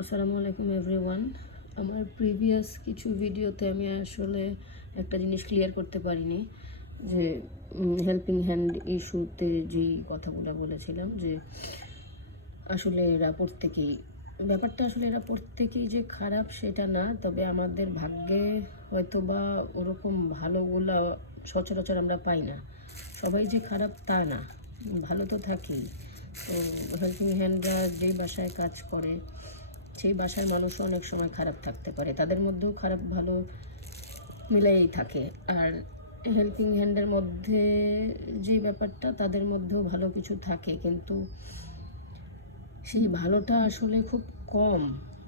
আসসালামু আলাইকুম এভরিওয়ান। আমার প্রিভিয়াস কিছু ভিডিওতে আমি আসলে একটা জিনিস ক্লিয়ার করতে পারিনি, যে হেল্পিং হ্যান্ড ইস্যুতে যেই কথাগুলো বলেছিলাম, যে আসলে এরা প্রত্যেকেই ব্যাপারটা আসলে এরা প্রত্যেকেই যে খারাপ সেটা না, তবে আমাদের ভাগ্যে হয়তো বা ওরকম ভালোগুলা সচরাচর আমরা পাই না। সবাই যে খারাপ তা না, ভালো তো থাকেই। তো হেল্পিং হ্যান্ডরা যেই বাসায় কাজ করে সেই বাসার মানুষও অনেক সময় খারাপ থাকতে পারে, তাদের মধ্যেও খারাপ ভালো মিলেই থাকে। আর হেল্পিং হ্যান্ডের মধ্যে যে ব্যাপারটা, তাদের মধ্যেও ভালো কিছু থাকে, কিন্তু সেই ভালোটা আসলে খুব কম,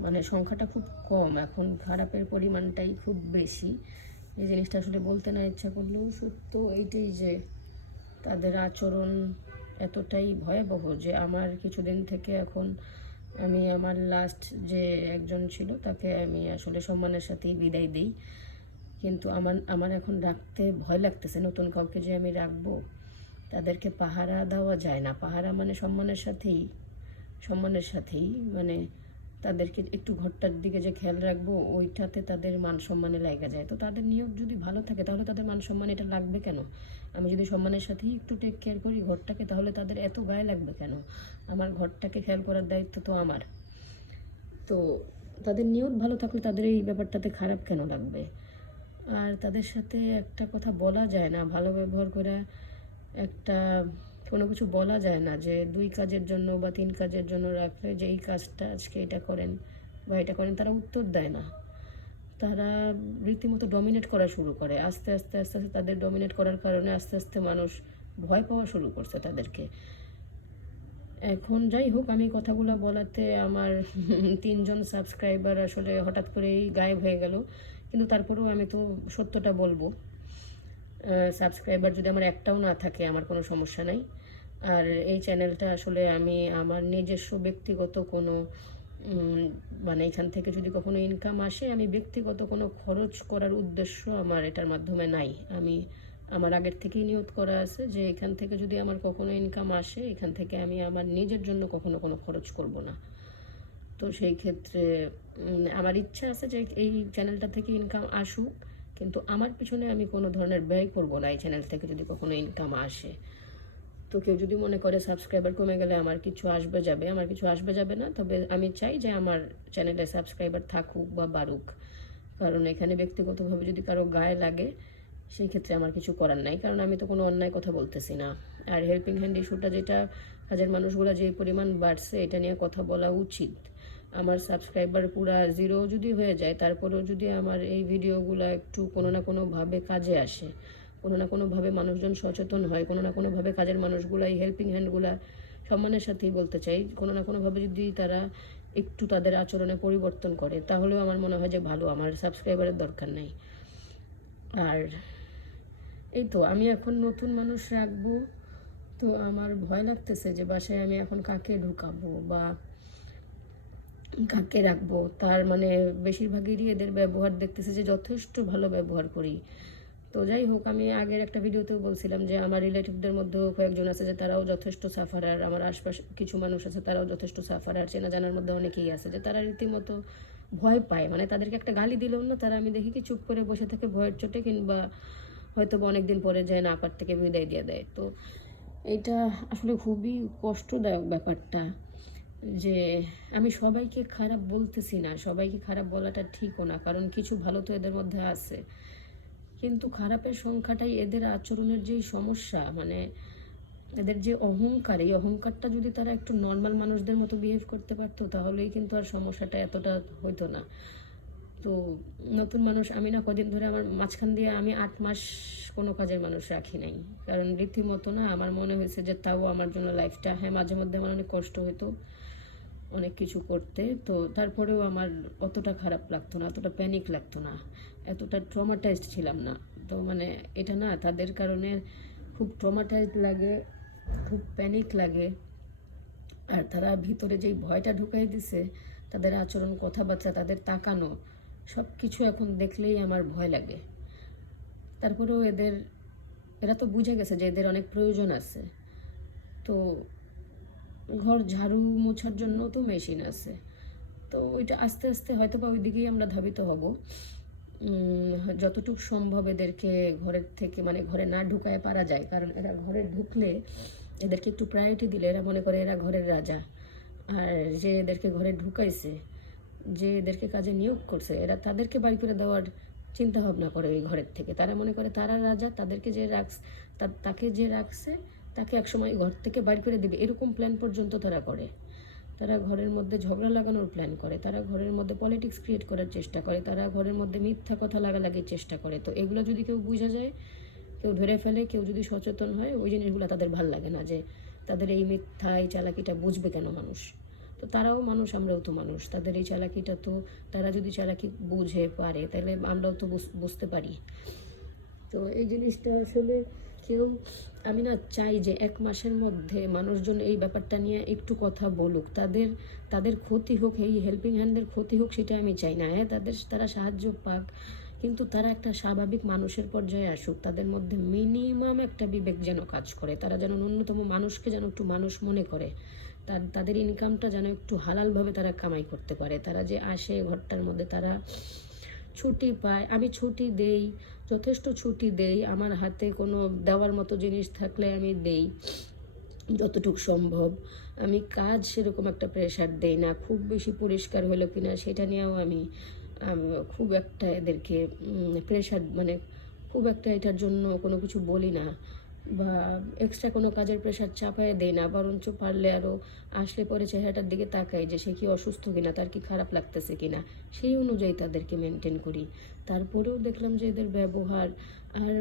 মানে সংখ্যাটা খুব কম। এখন খারাপের পরিমাণটাই খুব বেশি। এই জিনিসটা আসলে বলতে না ইচ্ছা করলেও সত্য এইটাই, যে তাদের আচরণ এতটাই ভয়াবহ যে আমার কিছুদিন থেকে এখন আমি আমার লাস্ট যে একজন ছিল তাকে আমি আসলে সম্মানের সাথেই বিদায় দিই। কিন্তু আমার আমার এখন রাখতে ভয় লাগতেছে, নতুন কাউকে যে আমি রাখবো। তাদেরকে পাহারা দেওয়া যায় না, পাহারা মানে সম্মানের সাথেই মানে তাদেরকে একটু ঘরটার দিকে যে খেয়াল রাখবো, ওইটাতে তাদের মান সম্মানে লাগা যায়। তো তাদের নিয়োগ যদি ভালো থাকে তাহলে তাদের মান সম্মান এটা লাগবে কেন? আমি যদি সম্মানের সাথেই একটু টেক কেয়ার করি ঘরটাকে, তাহলে তাদের এত গায়ে লাগবে কেন? আমার ঘরটাকে খেয়াল করার দায়িত্ব তো আমার। তো তাদের নিয়ত ভালো থাকলে তাদের এই ব্যাপারটাতে খারাপ কেন লাগবে? আর তাদের সাথে একটা কথা বলা যায় না, ভালো ব্যবহার করে একটা কোনো কিছু বলা যায় না, যে 2 কাজের জন্য বা 3 কাজের জন্য রাখলে যে এই কাজটা আজকে এটা করেন বা এটা করেন, তারা উত্তর দেয় না। তারা রীতিমতো ডমিনেট করা শুরু করে। আস্তে আস্তে আস্তে আস্তে তাদের ডমিনেট করার কারণে আস্তে আস্তে মানুষ ভয় পাওয়া শুরু করছে তাদেরকে। এখন যাই হোক, আমি কথাগুলো বলাতে আমার 3জন সাবস্ক্রাইবার আসলে হঠাৎ করেই গায়েব হয়ে গেল, কিন্তু তারপরেও আমি তো সত্যটা বলবো। সাবস্ক্রাইবার যদি আমার একটাও না থাকে আমার কোনো সমস্যা নাই। আর এই চ্যানেলটা আসলে আমি আমার নিজস্ব ব্যক্তিগত কোনো মানে এখান থেকে যদি কখনো ইনকাম আসে, আমি ব্যক্তিগত কোনো খরচ করার উদ্দেশ্য আমার এটার মাধ্যমে নাই। আমি আমার আগের থেকেই নিয়ত করা আছে যে এখান থেকে যদি আমার কখনো ইনকাম আসে, এখান থেকে আমি আমার নিজের জন্য কখনো কোনো খরচ করব না। তো সেই ক্ষেত্রে আমার ইচ্ছা আছে যে এই চ্যানেলটা থেকে ইনকাম আসুক, কিন্তু আমার পিছনে আমি কোনো ধরনের ব্যয় করব না এই চ্যানেল থেকে যদি কখনো ইনকাম আসে। তো কেউ যদি মনে করে সাবস্ক্রাইবার কমে গেলে আমার কিছু আসবে যাবে, আমার কিছু আসবে যাবে না। তবে আমি চাই যে আমার চ্যানেলে সাবস্ক্রাইবার থাকুক বা বাড়ুক, কারণ এখানে ব্যক্তিগতভাবে যদি কারো গায়ে লাগে সেই ক্ষেত্রে আমার কিছু করার নাই, কারণ আমি তো কোনো অন্যায় কথা বলতেছি না। আর হেল্পিং হ্যান্ড ইস্যুটা, যেটা কাজের মানুষগুলো যে পরিমাণ বাড়ছে, এটা নিয়ে কথা বলা উচিত। আমার সাবস্ক্রাইবার পুরা জিরো যদি হয়ে যায়, তারপরেও যদি আমার এই ভিডিওগুলো একটু কোনো না কোনোভাবে কাজে আসে, কোনো না কোনোভাবে মানুষজন সচেতন হয়, কোনো না কোনোভাবে কাজের মানুষগুলো এই হেল্পিং হ্যান্ডগুলা সম্মানের সাথেই বলতে চাই, কোনো না কোনোভাবে যদি তারা একটু তাদের আচরণে পরিবর্তন করে, তাহলেও আমার মনে হয় যে ভালো, আমার সাবস্ক্রাইবারের দরকার নেই। আর এই তো আমি এখন নতুন মানুষ রাখবো, তো আমার ভয় লাগতেছে যে বাসায় আমি এখন কাকে ঢুকাবো বা কাকে রাখবো। তার মানে বেশিরভাগেরই এদের ব্যবহার দেখতেছে যে যথেষ্ট ভালো ব্যবহার করি। তো যাই হোক, আমি আগের একটা ভিডিওতেও বলছিলাম যে আমার রিলেটিভদের মধ্যেও কয়েকজন আছে যে তারাও যথেষ্ট সাফারার, আমার আশপাশে কিছু মানুষ আছে তারাও যথেষ্ট সাফারার, চেনা জানার মধ্যে অনেকেই আছে যে তারা রীতিমতো ভয় পায়, মানে তাদেরকে একটা গালি দিলেও না তারা, আমি দেখি কি চুপ করে বসে থাকে ভয়ের চোটে, কিংবা হয়তো অনেক দিন পরে যায় না আপার থেকে বিদায় দিয়ে দেয়। তো এটা আসলে খুবই কষ্টদায়ক ব্যাপারটা, যে আমি সবাইকে খারাপ বলতেছি না, সবাইকে খারাপ বলাটা ঠিকও না, কারণ কিছু ভালো তো এদের মধ্যে আছে, কিন্তু খারাপের সংখ্যাটাই এদের আচরণের যেই সমস্যা, মানে এদের যে অহংকার, এই অহংকারটা যদি তারা একটু নর্মাল মানুষদের মতো বিহেভ করতে পারতো, তাহলেই কিন্তু আর সমস্যাটা এতটা হইতো না। তো নতুন মানুষ আমি না, কদিন ধরে আমার মাঝখান দিয়ে আমি 8 মাস কোনো কাজের মানুষ রাখি নাই, কারণ রীতিমতো না আমার মনে হয়েছে যে তাও আমার জন্য লাইফটা, হ্যাঁ মাঝে মধ্যে আমার অনেক কষ্ট হতো অনেক কিছু করতে, তো তারপরেও আমার অতটা খারাপ লাগতো না, অতটা প্যানিক লাগতো না, এতটা ট্রমাটাইজড ছিলাম না। তো মানে এটা না তাদের কারণে খুব ট্রমাটাইজড লাগে, খুব প্যানিক লাগে। আর তারা ভিতরে যেই ভয়টা ঢুকাই দিছে, তাদের আচরণ, কথাবার্তা, তাদের তাকানো, সব কিছু এখন দেখলেই আমার ভয় লাগে। তারপরেও এরা তো বুঝে গেছে যে এদের অনেক প্রয়োজন আছে। তো ঘর ঝাড়ু মোছার জন্য তো মেশিন আছে, তো ওইটা আস্তে আস্তে হয়তো বা ওই দিকেই আমরা ধাবিত হব। যতটুকু সম্ভব এদেরকে ঘরের থেকে মানে ঘরে না ঢুকায় পারা যায়, কারণ এরা ঘরে ঢুকলে এদেরকে একটু প্রায়োরিটি দিলে এরা মনে করে এরা ঘরের রাজা। আর যে এদেরকে ঘরে ঢুকাইছে, যে এদেরকে কাজে নিয়োগ করছে, এরা তাদেরকে বাড়ি করে দেওয়ার চিন্তা ভাবনা করে ওই ঘরের থেকে। তারা মনে করে তারা রাজা, তাদেরকে যে তাকে যে রাখছে তাকে একসময় ঘর থেকে বাড়ি করে দিবে, এরকম প্ল্যান পর্যন্ত তারা করে। তারা ঘরের মধ্যে ঝগড়া লাগানোর প্ল্যান করে, তারা ঘরের মধ্যে পলিটিক্স ক্রিয়েট করার চেষ্টা করে, তারা ঘরের মধ্যে মিথ্যা কথা লাগালাগির চেষ্টা করে। তো এগুলো যদি কেউ বোঝা যায়, কেউ ধরে ফেলে, কেউ যদি সচেতন হয়, ওই জিনিসগুলো তাদের ভাল লাগে না, যে তাদের এই মিথ্যা এই চালাকিটা বুঝবে কেন মানুষ। তো তারাও মানুষ, আমরাও তো মানুষ, তাদের এই চালাকিটা তো তারা যদি চালাকি বুঝে পারে তাহলে আমরাও তো বুঝতে পারি। তো এই জিনিসটা আসলে কেউ, আমি না চাই যে 1 মাসের মধ্যে মানুষজন এই ব্যাপারটা নিয়ে একটু কথা বলুক। তাদের ক্ষতি হোক, এই হেল্পিং হ্যান্ডদের ক্ষতি হোক, সেটা আমি চাই না। হ্যাঁ, তারা সাহায্য পাক, কিন্তু তারা একটা স্বাভাবিক মানুষের পর্যায়ে আসুক। তাদের মধ্যে মিনিমাম একটা বিবেক যেন কাজ করে, তারা যেন ন্যূনতম মানুষকে যেন একটু মানুষ মনে করে, তাদের ইনকামটা যেন একটু হালালভাবে তারা কামাই করতে পারে। তারা যে আসে ঘরটার মধ্যে, তারা ছুটি পায়, আমি ছুটি দেই, যথেষ্ট ছুটি দেই। আমার হাতে কোনো দেওয়ার মতো জিনিস থাকলে আমি দেই যতটুকু সম্ভব। আমি কাজ সেরকম একটা প্রেশার দেই না, খুব বেশি পরিষ্কার হলো কিনা সেটা নিয়েও আমি খুব একটা এদেরকে প্রেশার মানে খুব একটা এটার জন্য কোনো কিছু বলি না, বা এক্সট্রা কোনো কাজের প্রেশার চাপায় দেই না। বরঞ্চ পারলে আরও আসলে পরে চেহারাটার দিকে তাকাই যে সে কি অসুস্থ কিনা, তার কি খারাপ লাগতেছে কিনা, সেই অনুযায়ী তাদেরকে মেনটেন করি। তারপরেও দেখলাম যে এদের ব্যবহার আর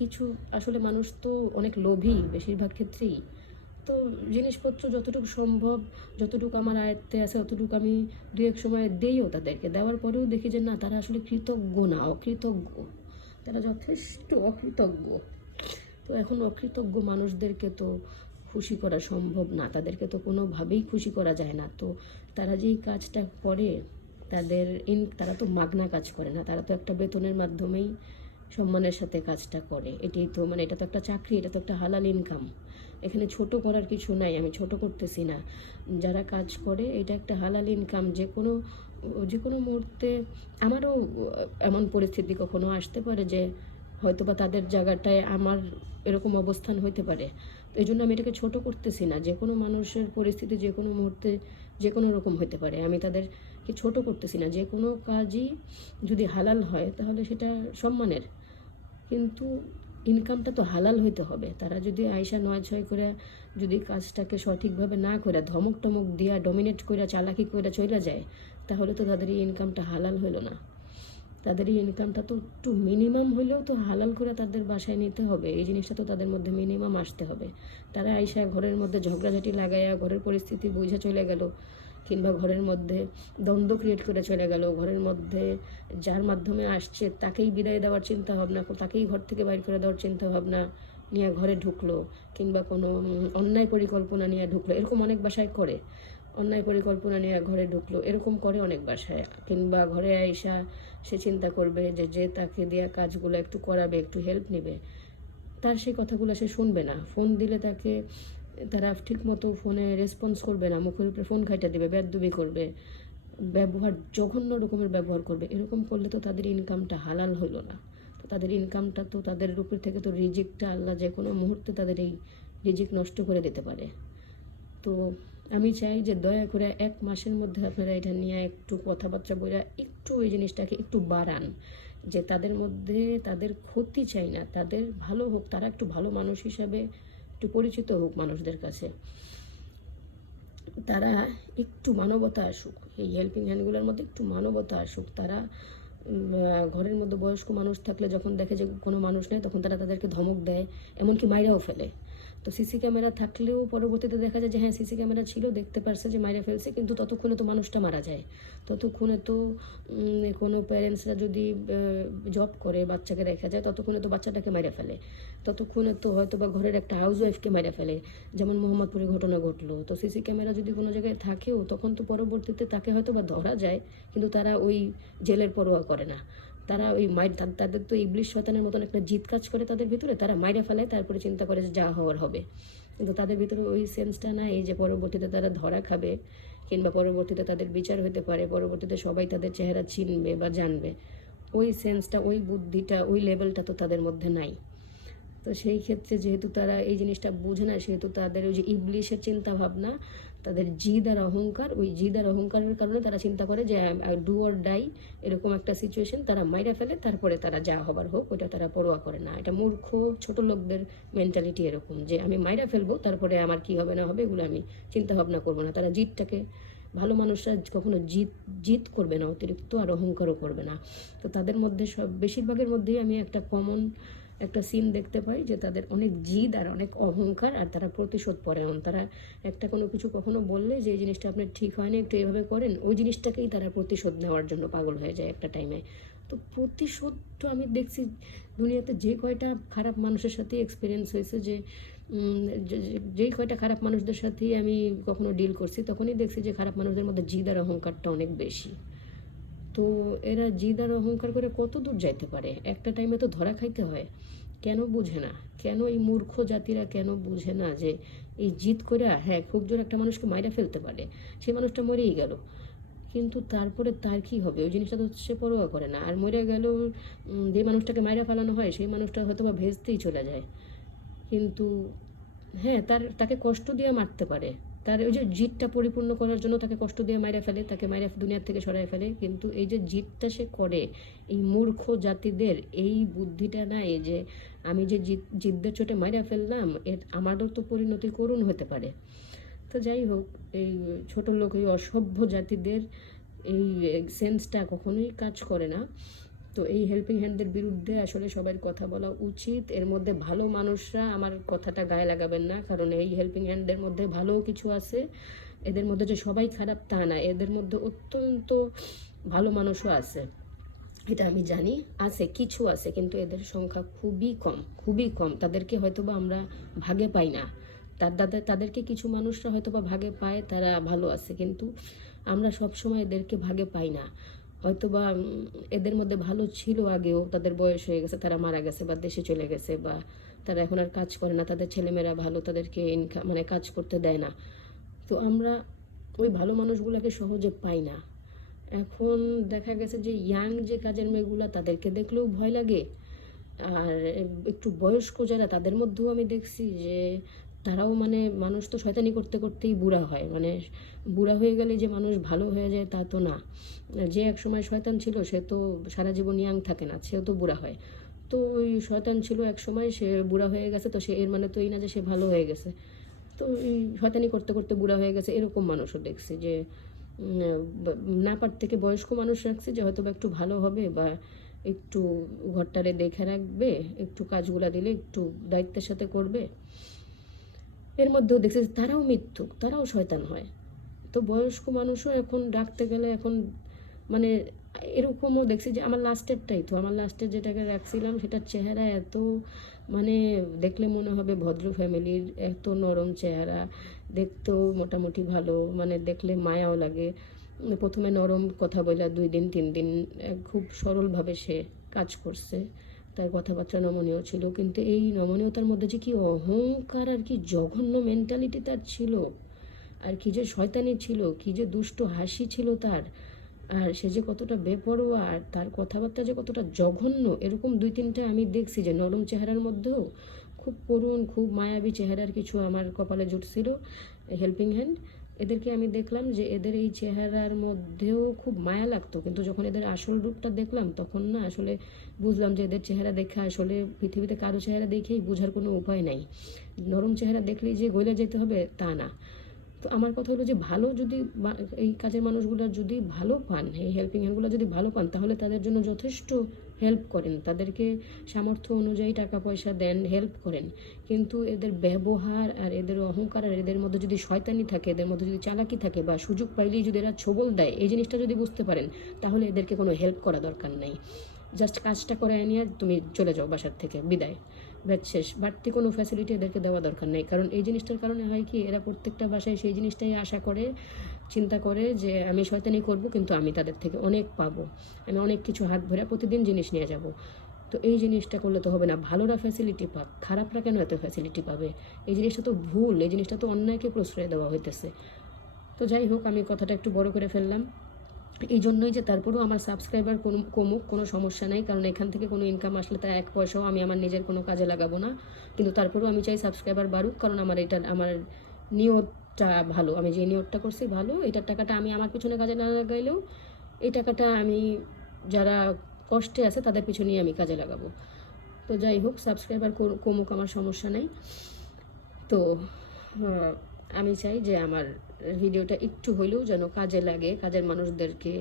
কিছু, আসলে মানুষ তো অনেক লোভী বেশিরভাগ ক্ষেত্রেই। তো জিনিসপত্র যতটুকু সম্ভব, যতটুকু আমার আয়ত্তে আছে ততটুকু আমি দু এক সময় দেইও তাদেরকে। দেওয়ার পরেও দেখি যে না, তারা আসলে কৃতজ্ঞ না, অকৃতজ্ঞ, তারা যথেষ্ট অকৃতজ্ঞ। তো এখন অকৃতজ্ঞ মানুষদেরকে তো খুশি করা সম্ভব না, তাদেরকে তো কোনোভাবেই খুশি করা যায় না। তো তারা যেই কাজটা করে, তারা তো মাগনা কাজ করে না, তারা তো একটা বেতনের মাধ্যমেই সম্মানের সাথে কাজটা করে। এটাই তো মানে, এটা তো একটা চাকরি, এটা তো একটা হালাল ইনকাম। এখানে ছোট করার কিছু নাই, আমি ছোট করতেছি না। যারা কাজ করে এটা একটা হালাল ইনকাম। যে কোনো মুহূর্তে আমারও এমন পরিস্থিতি কখনো আসতে পারে যে হয়তো বা তাদের জায়গাটায় আমার এরকম অবস্থান হইতে পারে। তো এই জন্য আমি এটাকে ছোট করতেছি না। যে কোনো মানুষের পরিস্থিতি যে কোনো মুহূর্তে যে কোনো রকম হতে পারে, আমি তাদেরকে ছোট করতেছি না। যে কোনো কাজই যদি হালাল হয় তাহলে সেটা সম্মানের, কিন্তু ইনকামটা তো হালাল হইতে হবে। তারা যদি আয়সা 9-6 করে যদি কাজটাকে সঠিকভাবে না করে ধমক টমক দিয়া ডমিনেট করে চালাকি করে চলে যায়, তাহলে তো তাদের এই ইনকামটা হালাল হইল না। তাদের এই ইনকামটা তো একটু মিনিমাম হলেও তো হালাল করে তাদের বাসায় নিতে হবে, এই জিনিসটা তো তাদের মধ্যে মিনিমাম আসতে হবে। তারা আইসা ঘরের মধ্যে ঝগড়াঝাটি লাগাইয়া ঘরের পরিস্থিতি বুঝে চলে গেল, কিংবা ঘরের মধ্যে দ্বন্দ্ব ক্রিয়েট করে চলে গেল, ঘরের মধ্যে যার মাধ্যমে আসছে তাকেই বিদায় দেওয়ার চিন্তা ভাবনা, তাকেই ঘর থেকে বাইর করে দেওয়ার চিন্তা ভাবনা নিয়ে ঘরে ঢুকলো, কিংবা কোনো অন্যায় পরিকল্পনা নিয়ে ঢুকলো, এরকম অনেক বাসায় করে। অন্যায় পরিকল্পনা নিয়ে ঘরে ঢুকলো, এরকম করে অনেক বাসায়। কিংবা ঘরে আইসা সে চিন্তা করবে যে তাকে দেওয়া কাজগুলো একটু করাবে, একটু হেল্প নেবে, তার সেই কথাগুলো সে শুনবে না। ফোন দিলে তারা ঠিকমতো ফোনে রেসপন্স করবে না, মুখের উপরে ফোন খাইটা দেবে, বেয়াদবি করবে, জঘন্য রকমের ব্যবহার করবে। এরকম করলে তো তাদের ইনকামটা হালাল হলো না। তো তাদের ইনকামটা তো, তাদের উপর থেকে তো রিজিকটা আল্লাহ যে কোনো মুহূর্তে তাদের এই রিজিক নষ্ট করে দিতে পারে। তো আমি চাই যে দয়া করে 1 মাসের মধ্যে আপনারা এটা নিয়ে একটু কথাবার্তা বলে একটু এই জিনিসটাকে একটু বাড়ান, যে তাদের মধ্যে তাদের ক্ষতি চাই না, তাদের ভালো হোক, তারা একটু ভালো মানুষ হিসাবে একটু পরিচিত হোক মানুষদের কাছে, তারা একটু মানবতা আসুক, এই হেল্পিং হ্যান্ডগুলোর মধ্যে একটু মানবতা আসুক। তারা ঘরের মধ্যে বয়স্ক মানুষ থাকলে যখন দেখে যে কোনো মানুষ নেই, তখন তারা তাদেরকে ধমক দেয়, এমনকি মাইরাও ফেলে। তো সিসি ক্যামেরা থাকলেও পরবর্তীতে দেখা যায় যে হ্যাঁ সিসি ক্যামেরা ছিল, দেখতে পারছে যে মাইরা ফেলছে, কিন্তু ততক্ষণে তো মানুষটা মারা যায়। ততক্ষণে তো কোনো প্যারেন্টসরা যদি জব করে বাচ্চাকে রেখা যায়, ততক্ষণে তো বাচ্চাটাকে মাইরা ফেলে। ততক্ষণে তো হয়তো বা ঘরের একটা হাউস ওয়াইফকে মাইরা ফেলে, যেমন মোহাম্মদপুরে ঘটনা ঘটলো। তো সিসি ক্যামেরা যদি কোনো জায়গায় থাকেও, তখন তো পরবর্তীতে তাকে হয়তো বা ধরা যায়, কিন্তু তারা ওই জেলের পরোয়া করে না। তারা ওই তাদের তো ইবলিশ শয়তানের মতন একটা জিদ কাজ করে তাদের ভিতরে, তারা মাইরা ফেলায়, তারপরে চিন্তা করে যে যা হওয়ার হবে। কিন্তু তাদের ভিতরে ওই সেন্সটা নাই যে পরবর্তীতে তারা ধরা খাবে, কিংবা পরবর্তীতে তাদের বিচার হতে পারে, পরবর্তীতে সবাই তাদের চেহারা চিনবে বা জানবে, ওই সেন্সটা, ওই বুদ্ধিটা, ওই লেভেলটা তো তাদের মধ্যে নাই। তো সেই ক্ষেত্রে যেহেতু তারা এই জিনিসটা বোঝে না, সেহেতু তাদের ওই যে ইবলিশের চিন্তা ভাবনা, তাদের জিদ আর অহংকার, ওই জিদ আর অহংকারের কারণে তারা চিন্তা করে যে ডু অর ডাই, এরকম একটা সিচুয়েশন তারা মাইরা ফেলে, তারপরে তারা যা হবার হোক ওটা তারা পরোয়া করে না। এটা মূর্খ ছোট লোকদের মেন্টালিটি এরকম, যে আমি মাইরা ফেলবো, তারপরে আমার কি হবে না হবে এগুলো আমি চিন্তা ভাবনা করবো না। তারা জিদটাকে, ভালো মানুষরা কখনো জিদ করবে না অতিরিক্ত, আর অহংকারও করবে না। তো তাদের মধ্যে সব বেশিরভাগের মধ্যেই আমি একটা কমন একটা সিন দেখতে পাই, যে তাদের অনেক জিদ আর অনেক অহংকার, আর তারা প্রতিশোধ পরায়ণ। তারা একটা কোনো কিছু কখনো বললে যে এই জিনিসটা আপনার ঠিক হয়নি, একটু এভাবে করেন, ওই জিনিসটাকেই তারা প্রতিশোধ নেওয়ার জন্য পাগল হয়ে যায় একটা টাইমে। তো প্রতিশোধটা আমি দেখছি দুনিয়াতে যে কয়টা খারাপ মানুষের সাথে এক্সপিরিয়েন্স হয়েছে, যে যেই কয়টা খারাপ মানুষদের সাথেই আমি কখনো ডিল করছি, তখনই দেখছি যে খারাপ মানুষদের মধ্যে জিদ আর অহংকারটা অনেক বেশি। তো এরা জিদ আর অহংকার করে কত দূর যাইতে পারে, একটা টাইমে তো ধরা খাইতে হয়। কেন বুঝে না, কেন এই মূর্খ জাতিরা কেন বুঝে না যে এই জিদ করে, হ্যাঁ খুব জোর একটা মানুষকে মাইরা ফেলতে পারে, সেই মানুষটা মরেই গেল, কিন্তু তারপরে তার কি হবে ওই জিনিসটা তো সে পরোয়া করে না। আর মরে গেলেও যে মানুষটাকে মাইরা ফেলানো হয় সেই মানুষটা হয়তো বা ভেস্তেই চলে যায়, কিন্তু হ্যাঁ তাকে কষ্ট দিয়ে মারতে পারে, তার ওই যে জিদটা পরিপূর্ণ করার জন্য তাকে কষ্ট দিয়ে মাইরা ফেলে, তাকে মাইরা দুনিয়ার থেকে সরাই ফেলে, কিন্তু এই যে জিদটা সে করে, এই মূর্খ জাতিদের এই বুদ্ধিটা নাই যে আমি যে জিদদের চোটে মাইরা ফেললাম, আমারও তো পরিণতি করুণ হতে পারে। তো যাই হোক, এই ছোট লোক, এই অসভ্য জাতিদের এই সেন্সটা কখনোই কাজ করে না। তো এই হেল্পিং হ্যান্ডদের বিরুদ্ধে আসলে সবার কথা বলা উচিত। এর মধ্যে ভালো মানুষরা, আমার কথাটা গায়ে লাগাবেন না, কারণ এই হেল্পিং হ্যান্ডদের মধ্যে ভালোও কিছু আছে, এদের মধ্যে যে সবাই খারাপ তা না, এদের মধ্যে অত্যন্ত ভালো মানুষও আছে, এটা আমি জানি আছে, কিছু আছে, কিন্তু এদের সংখ্যা খুবই কম, খুবই কম। তাদেরকে হয়তো বা আমরা ভাগে পাই না, তাদেরকে কিছু মানুষরা হয়তো বা ভাগে পায়, তারা ভালো আছে, কিন্তু আমরা সবসময় এদেরকে ভাগে পাই না। হয়তো বা এদের মধ্যে ভালো ছিল আগেও, তাদের বয়স হয়ে গেছে, তারা মারা গেছে বা দেশে চলে গেছে, বা তারা এখন আর কাজ করে না, তাদের ছেলেমেয়েরা ভালো, তাদেরকে মানে কাজ করতে দেয় না। তো আমরা ওই ভালো মানুষগুলোকে সহজে পাই না। এখন দেখা গেছে যে ইয়াং যে কাজের মেয়েগুলা, তাদেরকে দেখলেও ভয় লাগে। আর একটু বয়স্ক যারা, তাদের মধ্যেও আমি দেখছি যে তারাও মানে, মানুষ তো শয়তানি করতে করতেই বুড়া হয়, মানে বুড়া হয়ে গেলে যে মানুষ ভালো হয়ে যায় তা তো না। যে এক সময় শয়তান ছিল সে তো সারা জীবন ইয়াং থাকে না, সেও তো বুড়া হয়। তো ওই শয়তান ছিল এক সময়, সে বুড়া হয়ে গেছে, তো সে এর মানে তো এই না যে সে ভালো হয়ে গেছে। তো এই শয়তানি করতে করতে বুড়া হয়ে গেছে, এরকম মানুষও দেখছি। যে না পার থেকে বয়স্ক মানুষ রাখছি, যে হয়তো বা একটু ভালো হবে, বা একটু ঘরটারে দেখে রাখবে, একটু কাজগুলা দিলে একটু দায়িত্বের সাথে করবে। এর মধ্যেও দেখছি তারাও মিথ্যুক, তারাও শয়তান হয়। তো বয়স্ক মানুষও এখন ডাকতে গেলে এখন মানে এরকমও দেখছি, যে আমার লাস্টেরটাই তো, আমার লাস্টের যেটাকে রাখছিলাম সেটার চেহারা এত মানে দেখলে মনে হবে ভদ্র ফ্যামিলির, এত নরম চেহারা, দেখতেও মোটামুটি ভালো, মানে দেখলে মায়াও লাগে। প্রথমে নরম কথা বলা, 2 দিন 3 দিন খুব সরলভাবে সে কাজ করছে, তার কথাবার্তা নমনীয় ছিল, কিন্তু এই নমনীয়তার মধ্যে যে কি অহংকার আর কি জঘন্য মেন্টালিটি তার ছিল, আর কি যে শয়তানি ছিল, কি যে দুষ্ট হাসি ছিল তার, আর সে যে কতটা বেপরোয়া, আর তার কথাবার্তা যে কতটা জঘন্য। এরকম 2-3টা আমি দেখছি, যে নরম চেহারার মধ্যেও খুব করুণ, খুব মায়াবী চেহারার কিছু আমার কপালে জুটছিল হেল্পিং হ্যান্ড। এদেরকে আমি দেখলাম যে এদের এই চেহারার মধ্যেও খুব মায়া লাগতো, কিন্তু যখন এদের আসল রূপটা দেখলাম তখন না আসলে বুঝলাম যে এদের চেহারা দেখে আসলে পৃথিবীতে কারো চেহারা দেখেই বোঝার কোনো উপায় নাই। নরম চেহারা দেখলেই যে গলে যেতে হবে তা না। তো আমার কথা হলো যে ভালো যদি এই কাজের মানুষগুলো যদি ভালো পান, এই হেল্পিং হ্যান্ডগুলো যদি ভালো পান, তাহলে তাদের জন্য যথেষ্ট হেল্প করেন, তাদেরকে সামর্থ্য অনুযায়ী টাকা পয়সা দেন, হেল্প করেন। কিন্তু এদের ব্যবহার আর এদের অহংকার আর এদের মধ্যে যদি শয়তানি থাকে, এদের মধ্যে যদি চালাকি থাকে, বা সুযোগ পাইলেই যদি এরা ছোবল দেয়, এই জিনিসটা যদি বুঝতে পারেন, তাহলে এদেরকে কোনো হেল্প করা দরকার নেই। জাস্ট কাজটা করে নিয়ে তুমি চলে যাও বাসার থেকে, বিদায়, ব্যাচ শেষ। বাড়তি কোনো ফ্যাসিলিটি এদেরকে দেওয়া দরকার নেই, কারণ এই জিনিসটার কারণে হয় কি, এরা প্রত্যেকটা বাসায় সেই জিনিসটাই আশা করে, চিন্তা করে যে আমি শয়তানি করব, কিন্তু আমি তাদের থেকে অনেক পাবো, আমি অনেক কিছু হাত ভরে প্রতিদিন জিনিস নিয়ে যাব। তো এই জিনিসটা করলে তো হবে না, ভালোরা ফ্যাসিলিটি পাক, খারাপরা কেন এত ফ্যাসিলিটি পাবে? এই জিনিসটা তো ভুল, এই জিনিসটা তো অন্যায়কে প্রশ্রয় দেওয়া হইতেছে। তো যাই হোক, আমি কথাটা একটু বড় করে ফেললাম। এই জন্যই যে তারপরেও আমার সাবস্ক্রাইবার কমুক, কোনো সমস্যা নাই, কারণ এখান থেকে কোনো ইনকাম আসলে তা এক পয়সাও আমি আমার নিজের কোনো কাজে লাগাবো না। কিন্তু তারপরেও আমি চাই সাবস্ক্রাইবার বাড়ুক, কারণ আমার নিয়তটা ভালো, আমি যে নিয়তটা করছি ভালো। এটার টাকাটা আমি আমার পিছনে কাজে না লাগাইলেও এই টাকাটা আমি যারা কষ্টে আছে তাদের পিছনেই আমি কাজে লাগাবো। তো যাই হোক, সাবস্ক্রাইবার কমুক, আমার সমস্যা নেই। তো আমি চাই যে আমার ভিডিওটা একটু হলেও যেন কাজে লাগে, কাজের মানুষদেরকে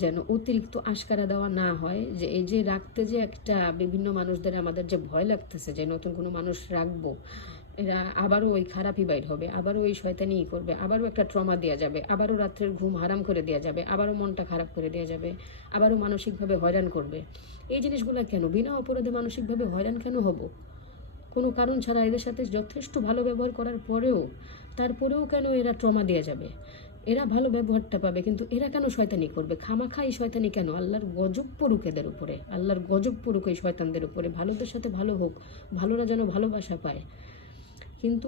যেন অতিরিক্ত আশকারা দেওয়া না হয়। যে এই যে রাখতে যে একটা বিভিন্ন মানুষদের আমাদের যে ভয় লাগতেছে যে নতুন কোনো মানুষ রাখবো, এরা আবারও ওই খারাপই বাইর হবে, আবারও ওই শয়তানিই করবে, আবারও একটা ট্রমা দেওয়া যাবে, আবারও রাত্রের ঘুম হারাম করে দেওয়া যাবে, আবারও মনটা খারাপ করে দেওয়া যাবে, আবারও মানসিকভাবে হয়রান করবে। এই জিনিসগুলো কেন? বিনা অপরাধে মানসিকভাবে হয়রান কেন হব? কোনো কারণ ছাড়া এদের সাথে যথেষ্ট ভালো ব্যবহার করার পরেও তারপরেও কেন এরা ট্রমা দেওয়া যাবে? এরা ভালো ব্যবহারটা পাবে, কিন্তু এরা কেন শয়তানি করবে? খামাখা এই শয়তানি কেন? আল্লাহর গজব পড়ুক এদের উপরে, আল্লাহর গজব পড়ুক এই শয়তানদের উপরে। ভালোদের সাথে ভালো হোক, ভালোরা যেন ভালোবাসা পায়, কিন্তু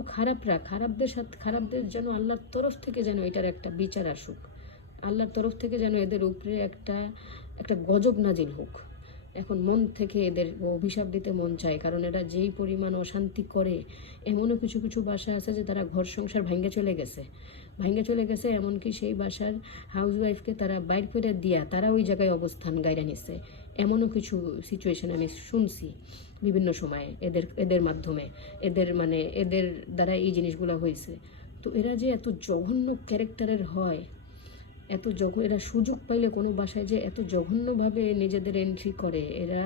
খারাপদের যেন আল্লাহর তরফ থেকে যেন এটার একটা বিচার আসুক, আল্লাহর তরফ থেকে যেন এদের উপরে একটা গজব নাজিল হোক। এখন মন থেকে এদের অভিশাপ দিতে মন চায়, কারণ এরা যেই পরিমাণ অশান্তি করে। এমনও কিছু কিছু বাসা আছে যে তারা ঘর সংসার ভাঙ্গে চলে গেছে, এমনকি সেই বাসার হাউসওয়াইফকে তারা বাইর করে দিয়া তারা ওই জায়গায় অবস্থান গাইরা নিছে। এমনও কিছু সিচুয়েশন আমি শুনছি বিভিন্ন সময়ে এদের মাধ্যমে, এদের দ্বারা এই জিনিসগুলো হয়েছে। তো এরা যে এত জঘন্য ক্যারেক্টারের হয়, এরা সুযোগ পাইলে কোনো বাসায় যে এত জঘন্যভাবে নিজেদের এন্ট্রি করে, এরা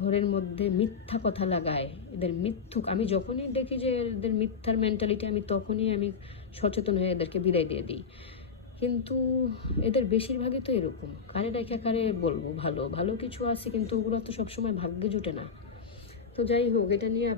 ঘরের মধ্যে মিথ্যা কথা লাগায়, এদের মিথ্যুক। আমি যখনই দেখি যে এদের মিথ্যার মেন্টালিটি, আমি সচেতন হয়ে এদেরকে বিদায় দিয়ে দিই। কিন্তু এদের বেশিরভাগই তো এরকম, কারে ডাইকা কারে বলবো ভালো ভালো কিছু আছে, কিন্তু ওগুলো তো সবসময় ভাগ্যে জুটে না। তো যাই হোক, এটা নিয়ে